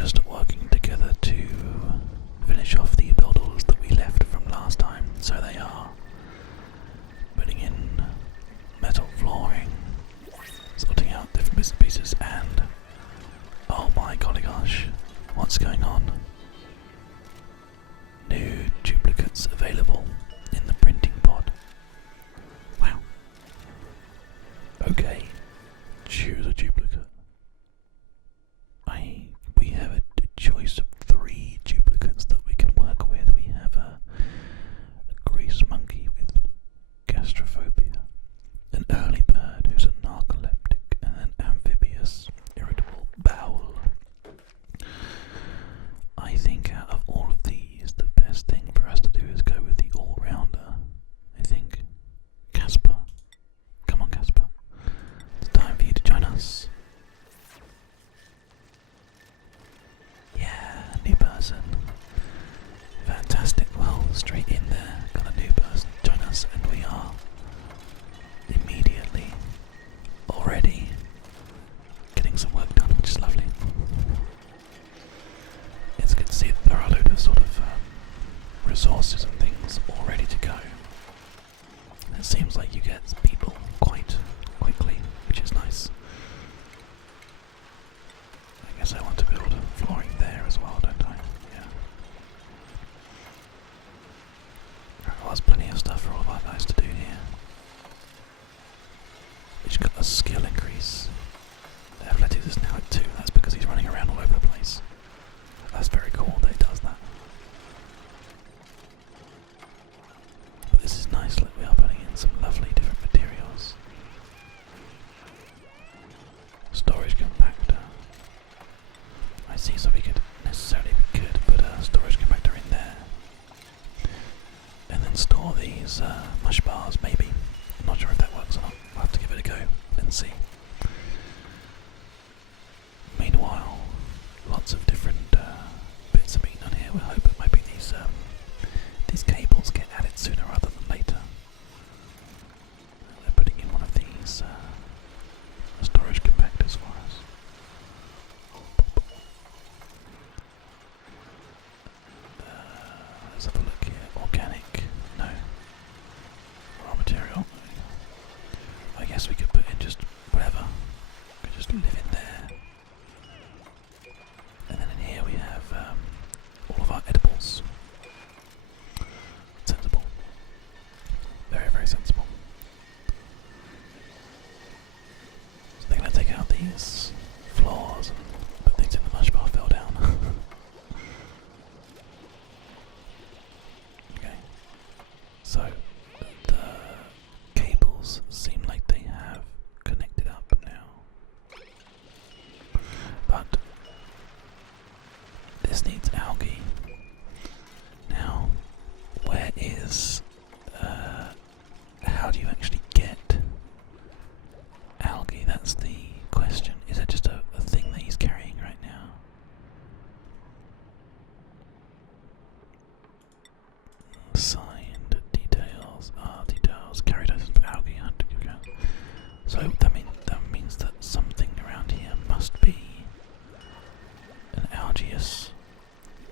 just working together to finish off the buildings that we left from last time. So they are putting in metal flooring, sorting out different bits and pieces, and oh my golly gosh, what's going on? New duplicates available in the printing pod. Wow. Okay, choose a duplicate. We have a choice of 3 duplicates that we can work with. We have a grease monkey with gastrophobia, an early bird who's a narcoleptic, and an amphibious irritable bowel. I think out of all of these, the best thing for us to do is go with the all-rounder. I think Casper. Come on, Casper. It's time for you to join us. Yeah, new person. Fantastic. Well, straight in there. Got a new person join us, and we are immediately already getting some work done, which is lovely. It's good to see that there are a load of sort of resources and things all ready to go. And it seems like you get people quite quickly, which is nice. I guess I want to build flooring there as well, don't I? Yeah. Well, there's plenty of stuff for all of our guys to do here. He's got a skill increase. Athletics is now at 2. That's because he's running around all over the place. That's very cool that he does that. But this is nice, like we are putting in some lovely different materials. Storage compactor. I see, so we could put a storage compactor in there. And then store these mush bars, maybe. I'm not sure if that works or not. We'll have to give it a go and see. Meanwhile, lots of different bits are being done here. We're hoping maybe these cables get added sooner rather than later. They're putting in one of these storage compactors for us. Let's have a look here. Organic, no. Raw material. I guess we could put in just whatever. We could just live in there. And then in here we have all of our edibles. Sensible. Very, very sensible. So they're going to take out these floors and put things in the mush bar fell down. Okay. So the cables seem like they have connected up now. But this needs algae. Now, where is, how do you actually get algae? That's the question. Is it just a thing that he's carrying right now? Signed details. Details. Carried items for algae. 100 kilograms. So that means that something around here must be an algaeous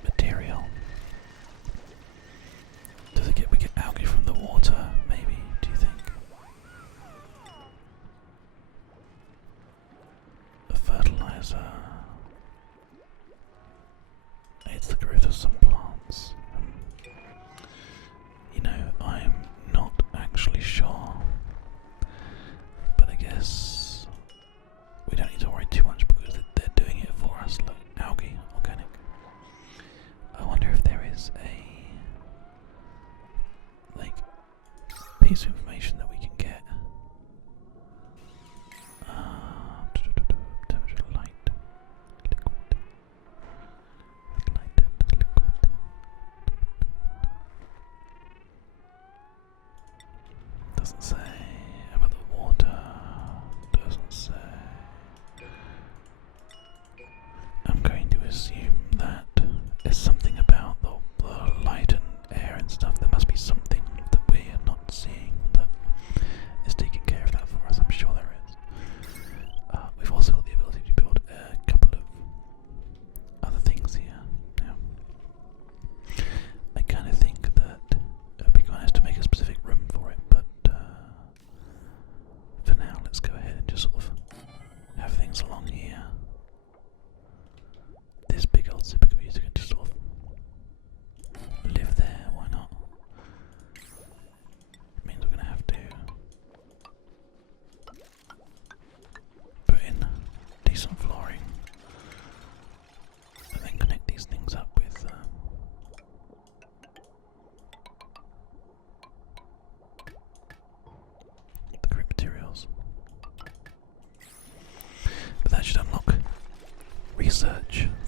material. We get algae from the water, maybe, do you think? A fertilizer. It's the growth of some plants. You know, I'm not actually sure. But I guess we don't need to worry too much because they're doing it for us. Look, algae, organic. I wonder if there is a piece of information that we can get. Temperature, light, liquid, light and liquid. Doesn't say about the water. Doesn't say. I'm going to assume that there's something about the light and air and stuff. There must be something that we're not seeing. The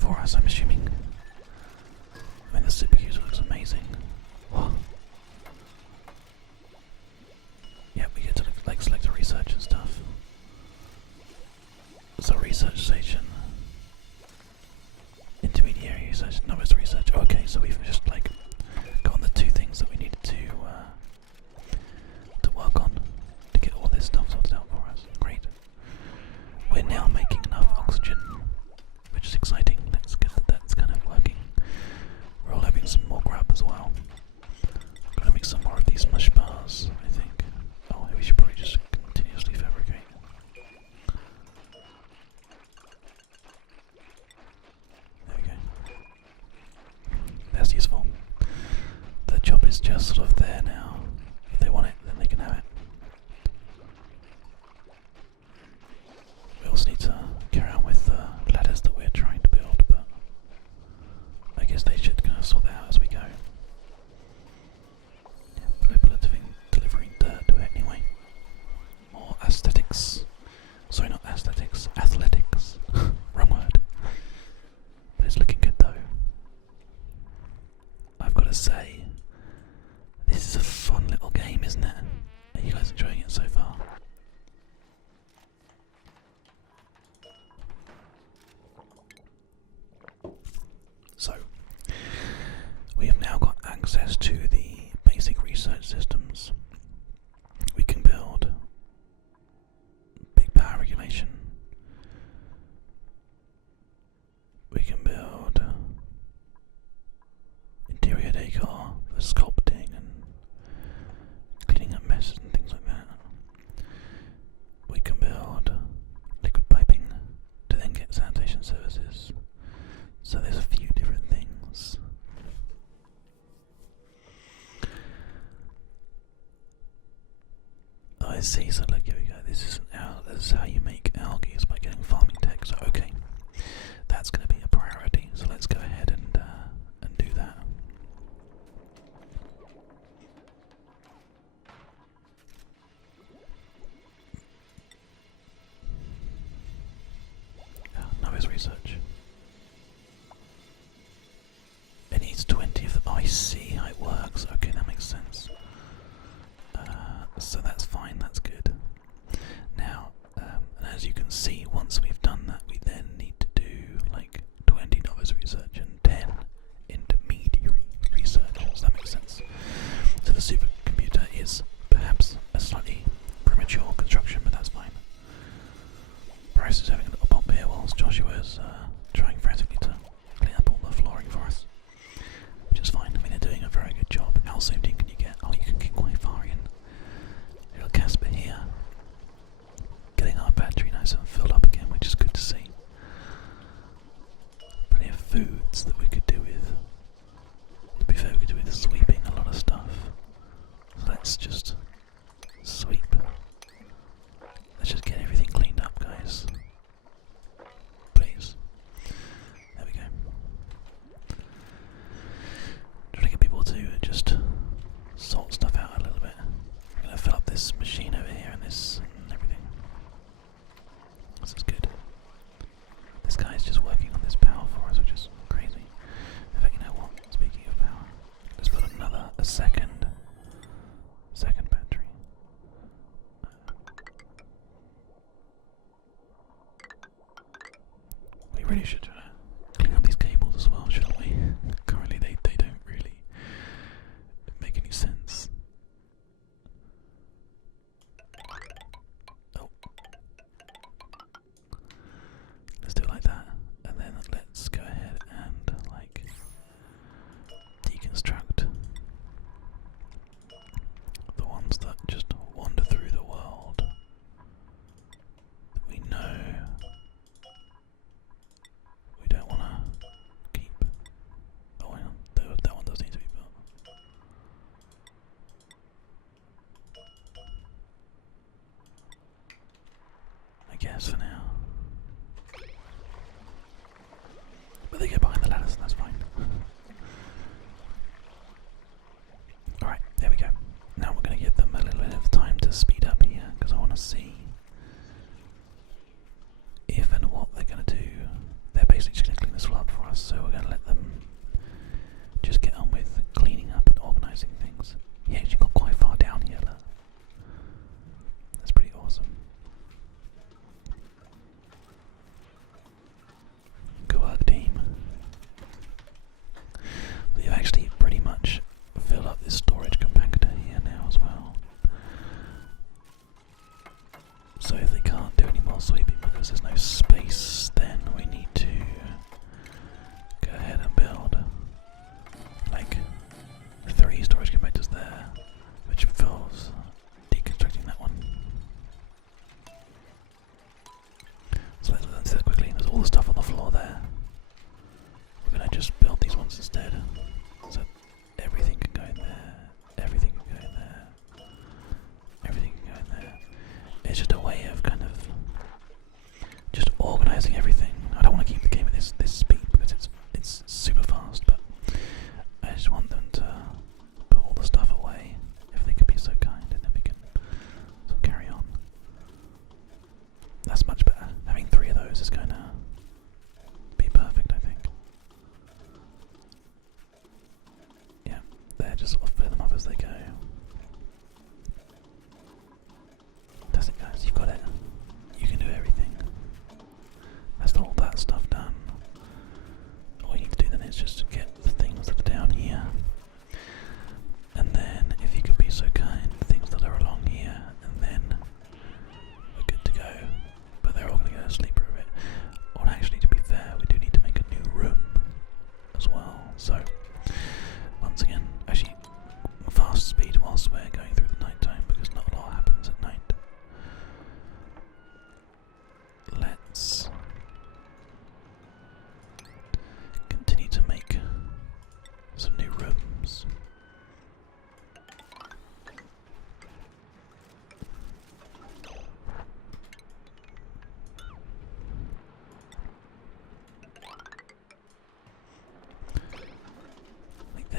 for us, I'm assuming. I mean, the super user looks amazing. Whoa. Yeah, we get to like select a research and stuff. It's a research station. Intermediary research, novice research. Okay, so we've just like gotten the two things that we needed to work on to get all this stuff sorted out for us. Great. We're now making enough oxygen, which is exciting. That's good that that's kind of working. We're all having some more grub as well. Gotta make some more of these mush bars, I think. Oh, we should probably just continuously fabricate. There we go. That's useful. The job is just sort of there now. If they want it, then they can have it. We also need to carry on with the ladders that we're trying to build, but I guess they should kind of sort that out as we go. Yeah, people are delivering dirt to it anyway. More aesthetics. Sorry, not aesthetics. Athletics. Wrong word. But it's looking good though. I've got to say, this is a fun little game, isn't it? Are you guys enjoying it so far? So, we have now got access to the basic research systems. We can build big power regulation. We can build interior decor for sculpting and cleaning up messes and things like that. We can build liquid piping to then get sanitation services. So there's a few different things. Oh, I see. So look, here we go. This is how you make algae, is by getting farming tech. So okay, that's going to be a priority. So let's go ahead and do that. Novice research. It needs 20 of them. Oh, I see how it works. Okay, that makes sense. So that's fine, that's good. Now, as you can see, once we've done that, we then need to do like 20 novice research and 10 intermediary research. Does that make sense? So the supercomputer is perhaps a slightly premature construction, but that's fine. Bryce is having a little pop here whilst Joshua's trying frantically to clean up all the flooring for us. Which is fine. I mean, they're doing a very good job. How zoomed in can you get? Oh, you can get quite far in. Little Casper here. Getting our battery nice and filled up again, which is good to see. Plenty of foods that we could do with. To be fair, we could do with sweeping a lot of stuff. So let's just sweep. Let's just get everything cleaned up, guys. Please. There we go. Trying to get people to just sort stuff out a little bit. I'm going to fill up this machine over here and this and everything. This is good. This guy's just working on this power for us, which is crazy.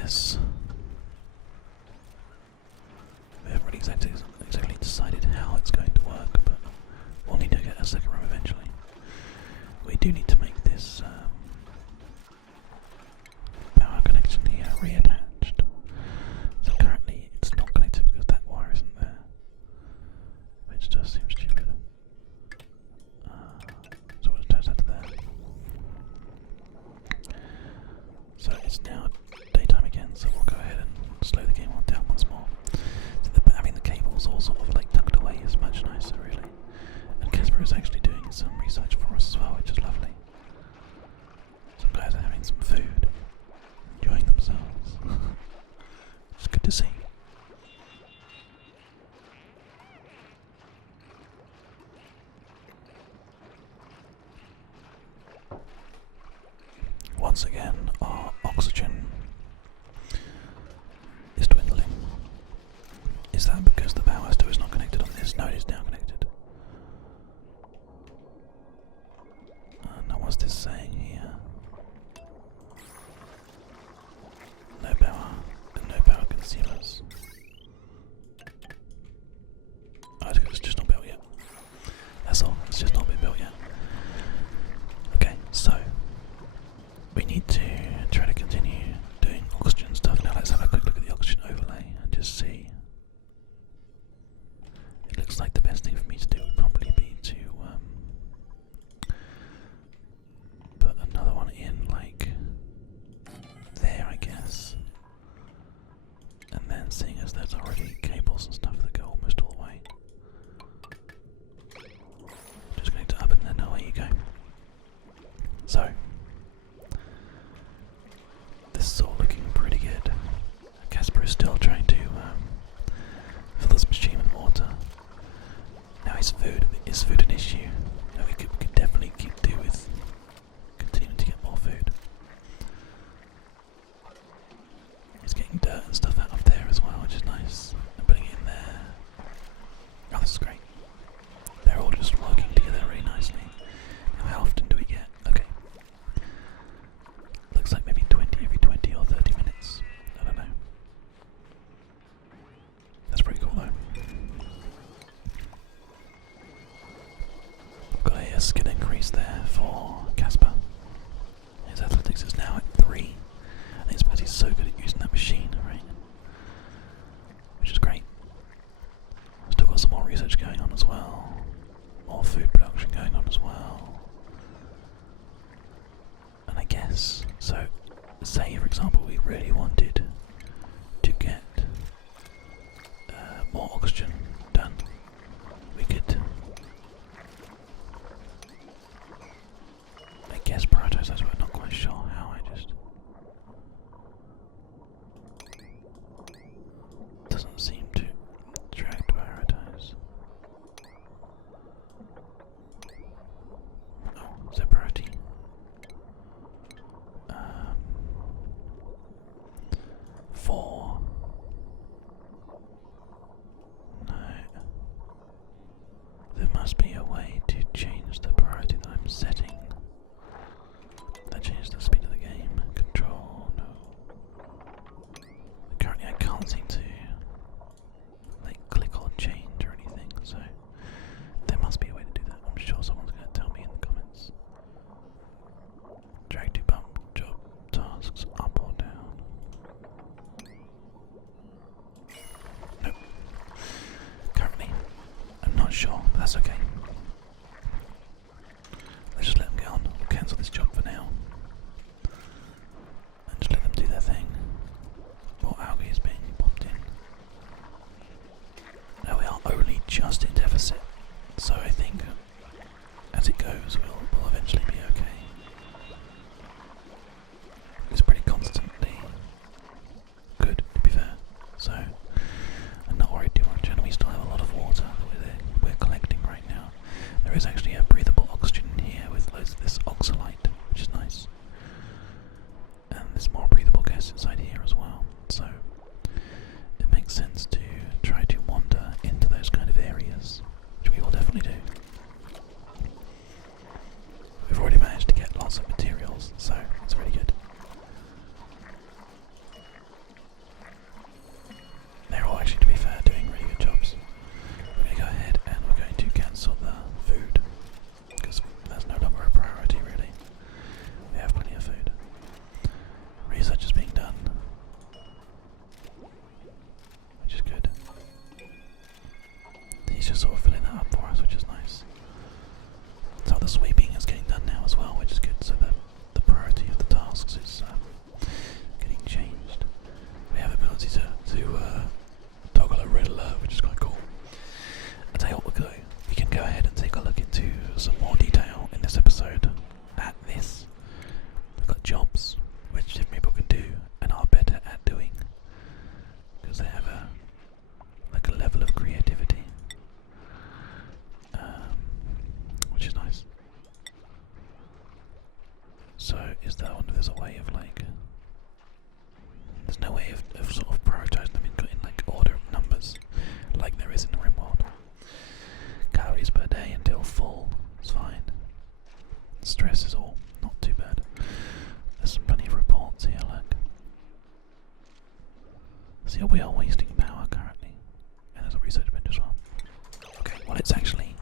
guess we haven't really exactly decided how it's going to work, but we'll need to get a second room eventually. We do need to make this power connection here reattached. So currently it's not connected because that wire isn't there, which does seem stupid. So we'll attach that to there. So it's now daytime again, so we'll go ahead and slow the game down once more. So having the cables all sort of like tucked away is much nicer, really. And Casper is actually doing some research for us as well, which is lovely. Some guys are having some food, enjoying themselves. It's good to see. Once again, our oxygen is dwindling. Is that because the power still is not connected on this? No, it is now connected. Now what's this saying here? No power, and no power consumers. Oh, it's just not built yet. That's all, it's just not been built yet. Okay, so we need to try to continue doing oxygen stuff. Now let's have a quick look at the oxygen overlay and just see. It looks like the best thing for me to do would probably be to put another one in like there, I guess. And then seeing as there's already cables and stuff that go almost all the way, just connect it up and then away you go. So this is all looking pretty good. Casper is still trying to fill this machine with water. Now is food an issue? You know, we could definitely do with continuing to get more food. It's getting dirt and stuff out of there as well, which is nice. And putting it in there. Oh, this is great. They're all just working together really nicely. Now, how often do we get? Okay. Looks like maybe 20 every 20 or 30 minutes. I don't know. That's pretty cool though. I've got a skill increase there for Casper. His athletics is now at 3. I think it's because he's so good at using that machine, right? Which is great. Still got some more research going on as well. More food production going on as well. And I guess, so say for example we really wanted to get more oxygen done, we could, I guess, prioritize that, but I'm not quite sure how. I just doesn't seem to drag to prioritize. Oh, is there priority? I wonder if there's a way of like... There's no way of sort of prioritising them in like order of numbers, like there is in the rim world. Calories per day until full is fine. Stress is all not too bad. There's some plenty of reports here, look. See, we are wasting power currently. And there's a research bench as well. Okay, well it's actually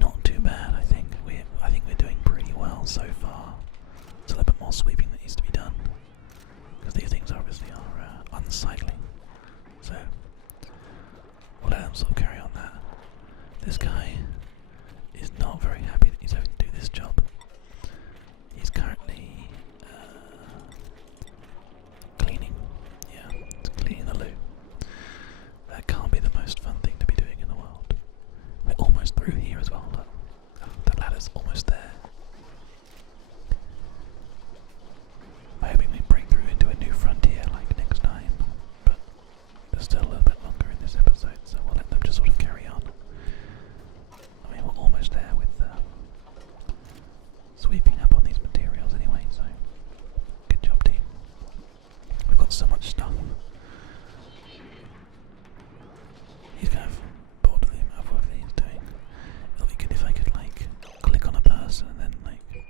not too bad, I think. I think we're doing pretty well so far. There's a little bit more sweeping that needs to be done. Because these things obviously are unsightly. So, we'll let them sort of carry on that. This guy is not very happy that he's having to do this job. He's currently cleaning. Yeah, he's cleaning the loo. That can't be the most fun thing to be doing in the world. We're almost through here as well, look. The ladder's almost there. I'm hoping we break through into a new frontier like next time, but there's still a little bit longer in this episode, so we'll let them just sort of carry on. I mean, we're almost there with sweeping up on these materials anyway, so good job, team. We've got so much stuff. He's kind of bored of the amount of work that he's doing. It'll be good if I could, like, click on a person and then, like,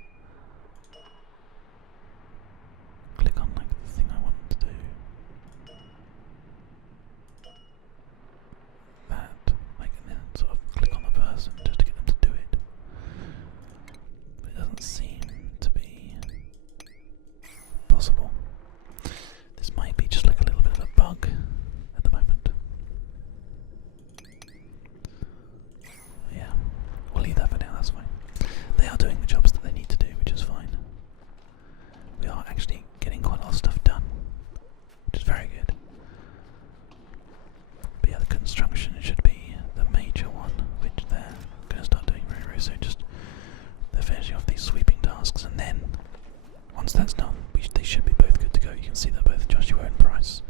click on, like, the thing I want to do. That, like, and then sort of click on the person just to get them to do it. But it doesn't seem to be possible. This might be just like a little bit of a bug at the moment. Yeah, we'll leave that for now, that's fine. They are doing the jobs that they need to do, which is fine. We are actually getting quite a lot of stuff done, which is very good. But yeah, the construction should be the major one, which they're going to start doing very, very soon. Just they're finishing off these sweeping tasks, and then once that's done, they should be both good to go. You can see that both Joshua and Bryce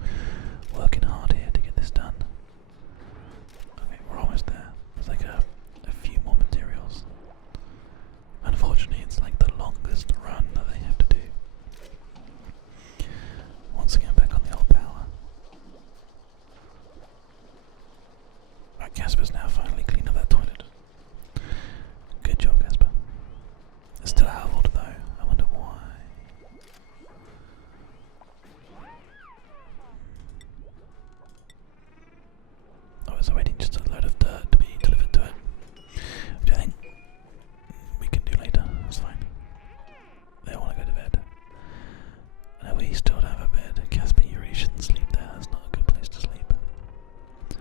working hard here to get this done. Okay, we're almost there. There's like a few more materials. Unfortunately, it's like the longest run that they have to do. Once again, back on the old power. Right, Casper's now finally cleaned up that toilet. Good job, Casper. It's still out of order though. I wonder why. Oh, it's waiting just a load of dirt to be delivered to it. Which I think we can do later. That's fine. They want to go to bed. No, we still don't have a bed. Casper, you really shouldn't sleep there. That's not a good place to sleep. You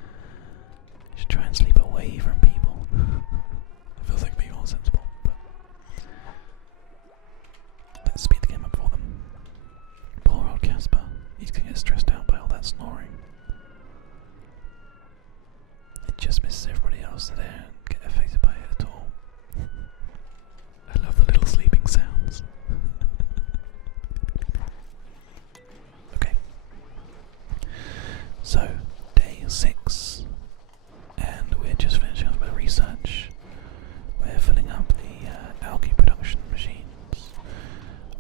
should try and sleep away from people. It feels like being all sensible, but let's speed the game up for them. Poor old Casper. He's gonna get stressed out by all that snoring. It just misses everybody else that don't get affected by it at all. I love the little sleeping sounds. Okay. So, day 6. And we're just finishing up a bit of research. We're filling up the algae production machines.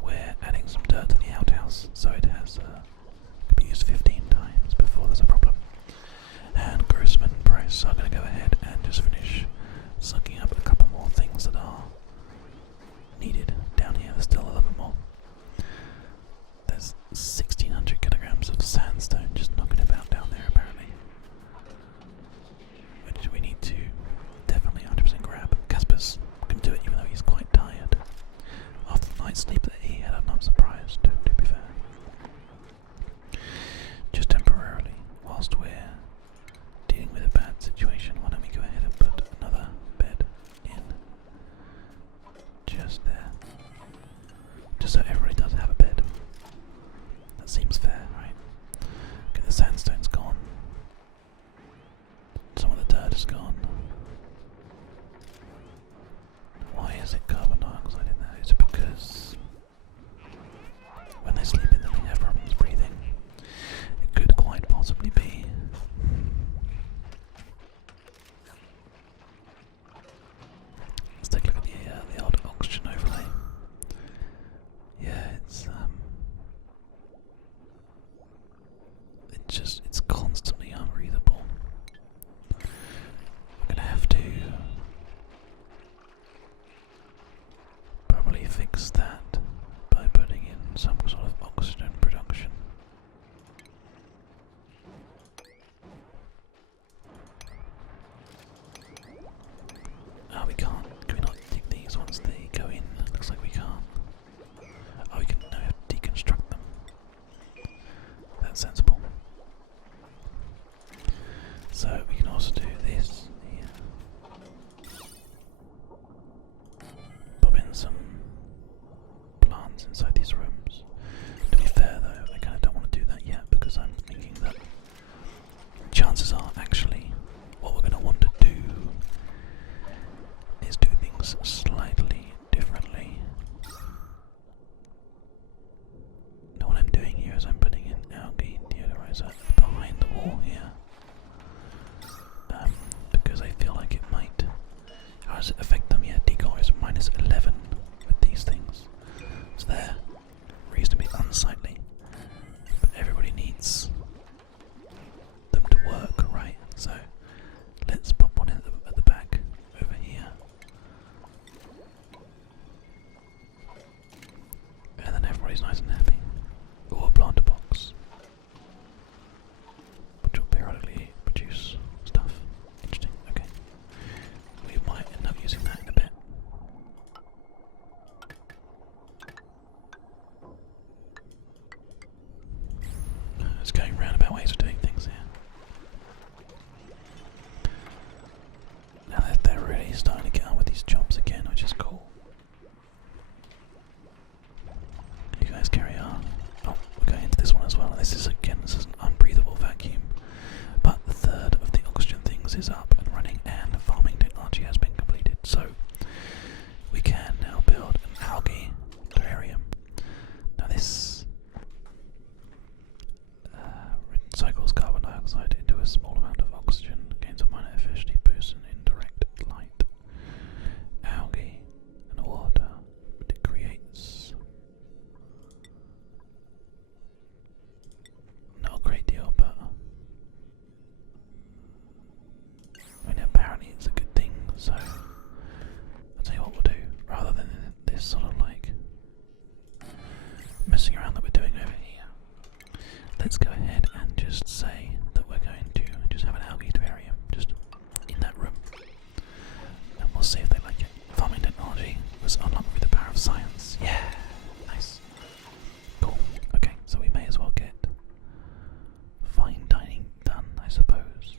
We're adding some dirt to the outhouse so it has can be used 15 times before there's a problem. And Grossman and Price are going to go ahead and just finish sucking up a couple more things that are needed down here. There's still a little bit more. There's 1,600 kilograms of sandstone just knocking about down there apparently, which we need to definitely 100% grab. Casper's can do it even though he's quite tired. After the night's sleep that he had, I'm not surprised, to be fair. Just temporarily, whilst we're dealing with a bad situation, why don't we go ahead and put another bed in just there. Just so everybody does have a bed. That seems fair, right? Okay, the sandstone's gone. Some of the dirt is gone. Why is it carbon dioxide in there? Is it because it's constantly unbreathable. We're gonna have to probably fix that by putting in some sort of oxygen production. Oh, we can't. Can we not dig these once they go in? Looks like we can't. Oh, we can now deconstruct them. That's sensible. So we can also do this here. Pop in some plants inside these rooms. To be fair though, I kind of don't want to do that yet because I'm thinking that chances are actually what we're going to want to do is do things slightly differently. Now what I'm doing here is I'm putting in algae deodorizer behind the wall here. Because I feel like it might. How does it affect them? Yeah, decor is -11 with these things. So they're reasonably unsightly. But everybody needs them to work, right? So let's pop one in at the back over here. And then everybody's nice and happy. Or a planter box, which will periodically produce stuff. Interesting, okay. We might end up using that in a bit. It's going roundabout ways of doing things here. Now that they're really starting to get on with these jobs again, which is cool. You guys carry on. Oh, we're going into this one as well. This is an unbreathable vacuum. But the third of the oxygen things is up and running and farming technology has been completed. So we can now build an algae terrarium. Now this recycles carbon dioxide into a small amount of oxygen, gains a minor efficiency boost in indirect light. Algae and water, it creates not a great deal, but I mean apparently it's a good thing, so I'll tell you what we'll do, rather than this sort of like messing around that we're doing over here. Let's go ahead and just say that we're going to just have an algae terrarium just in that room. And we'll see if they like it. Farming technology was unlocked with the power of science. Yeah! Nice. Cool. Okay, so we may as well get fine dining done, I suppose.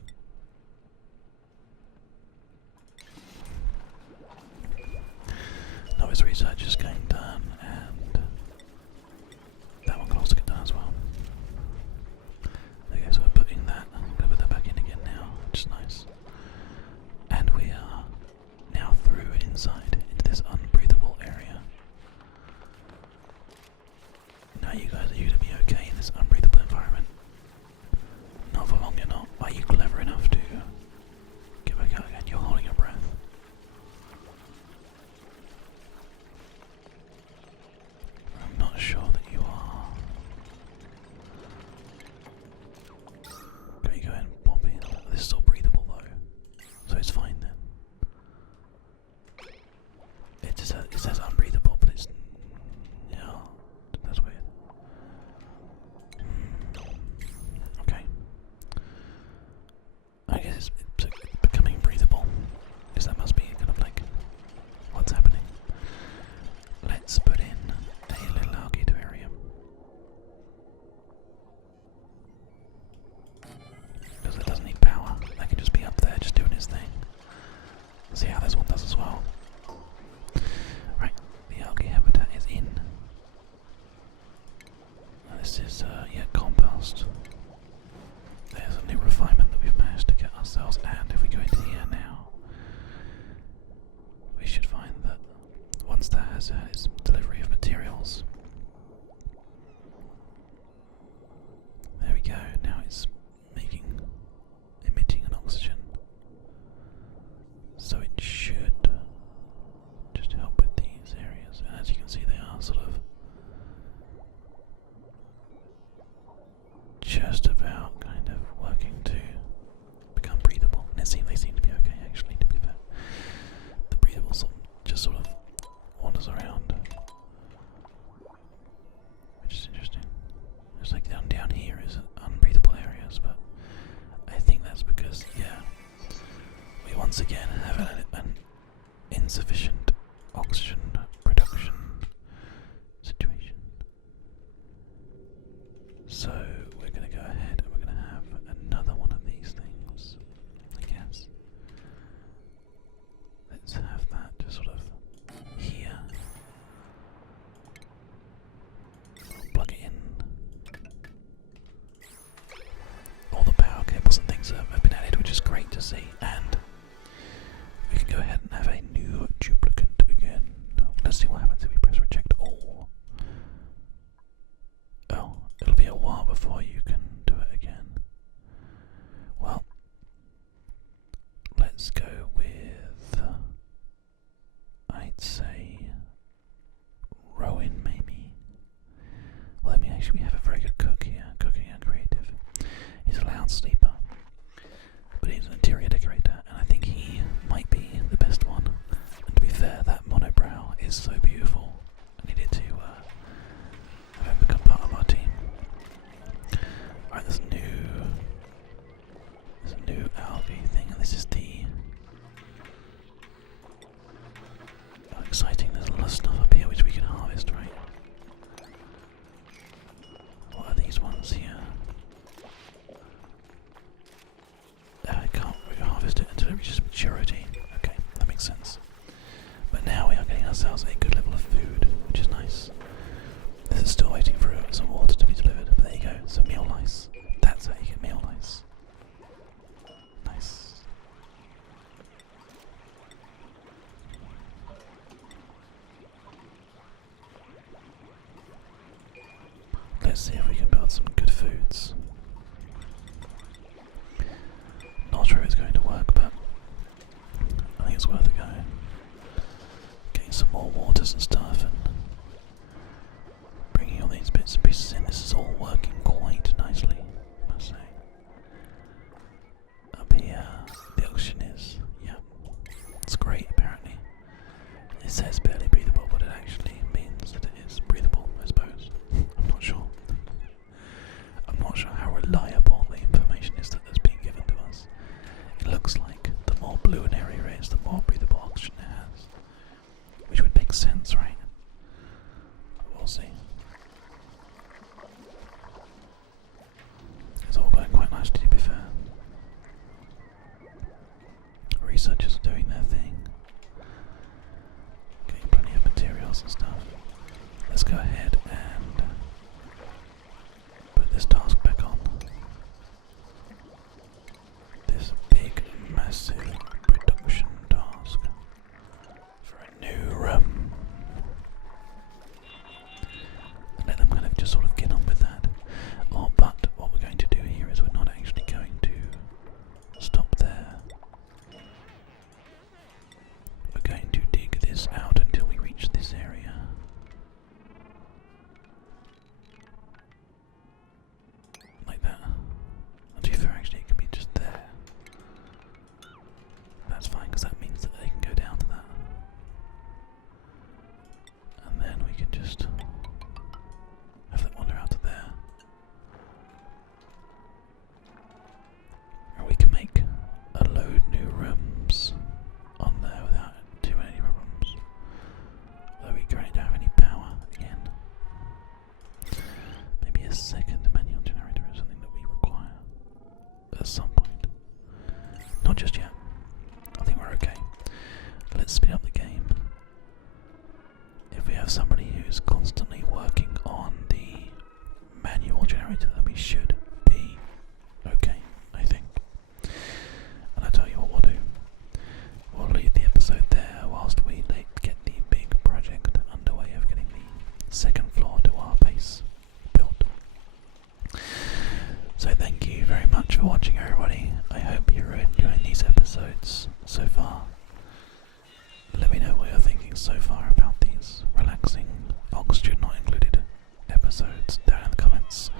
Novice research is getting done, and that one can also get done as well. Okay, so we're putting that, I'm going to put that back in again now, which is nice. And we are now through and inside into this unbreathable area. Now you guys, are you going to be okay in this unbreathable environment? Not for long you're not. Are you clever enough to get back out again? You're holding your breath. I'm not sure that you are. Can you go ahead and pop in? This is all breathable though, so it's fine then. It says unbreathable, but it's yeah, that's weird. Okay, I guess it's becoming breathable, because that must be kind of like what's happening. Let's put in a little algae terrarium. Because it doesn't need power. That can just be up there just doing its thing. See how this one does as well. Right, the algae habitat is in. Now this is yeah, compost. There's a new refinement that we've managed to get ourselves, and if we go into here now, we should find that once that has had its delivery of materials, there we go, now it's emitting an oxygen, so it should just help with these areas. And as you can see, they are sort of just about kind So we're going to go ahead and we're going to have another one of these things, I guess. Let's have that just sort of here. Plug it in. All the power cables and things have been added, which is great to see. And we can go ahead and have a new duplicate again. Let's see what happens if we press reject all. Oh, it'll be a while before you can do it again. Well, let's go with, I'd say, Rowan maybe. Well, we have a very good cook here, cooking and creative. He's a loud sleeper, but he's an interior decorator, and I think he might be the best one. And to be fair, that monobrow is so beautiful. I needed to have him become part of our team. Alright, there's a new algae thing, and this is the exciting. There's a lot of stuff up here which we can harvest, right? What are these ones here? I can't harvest it until it reaches maturity. Okay, that makes sense. But now we are getting ourselves a good level of food, which is nice. This is still waiting for some water to be delivered, but there you go, some meal lice. That's how you get meal lice. Nice. Let's see if we can build some good foods. Not sure if it's going to work, but I think it's worth a go. Getting some more waters and stuff and bringing all these bits and pieces in. This is all working quite nicely, I must say. Up here, the oxygen is, yeah, it's great apparently. It says barely breathable, but it actually means that it is breathable, I suppose. I'm not sure. I'm not sure how reliable the information is that's being given to us. It looks like the more blue an area is, the more breathable oxygen it has. Which would make sense, right? We'll see. It's all going quite nicely, to be fair. Researchers are doing their thing. Getting plenty of materials and stuff. Let's go ahead and put this task back on. This big, massive production task for a new room. And let them kind of just sort of get on with that. Oh, but what we're going to do here is we're not actually going to stop there. We're going to dig this out until we reach this area. Like that. And to be fair, actually, it can be just there. That's fine, because that means that they can go down to that. And then we can just have that wander out to there. Or we can make a load new rooms on there without too many problems. Although we currently don't have any power again. Maybe a second manual generator is something that we require at some point. Not just yet. I think we're okay. Let's speed up the game. If we have somebody who's constantly working on the manual generator, then we should be okay, I think. And I'll tell you what we'll do. We'll leave the episode there whilst we get the big project underway of getting the second floor to our base built. So thank you very much for watching, everybody. I hope you're enjoying these episodes so far. Let me know what you're thinking so far about these relaxing, oxygen not included episodes down in the comments.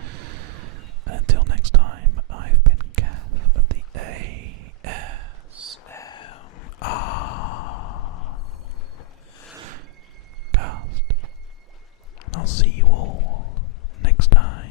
And until next time, I've been Gav of the ASMRcast. And I'll see you all next time.